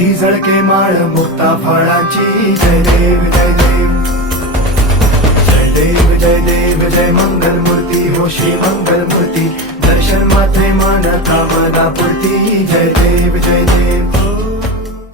ही झळके माळ मुक्ता फळाची जय देव जय देव जय देव जय देव जय मंगल मूर्ती हो श्री मंगल मूर्ती दर्शन मात्रे मन कामना पूर्ती जय देव जय देव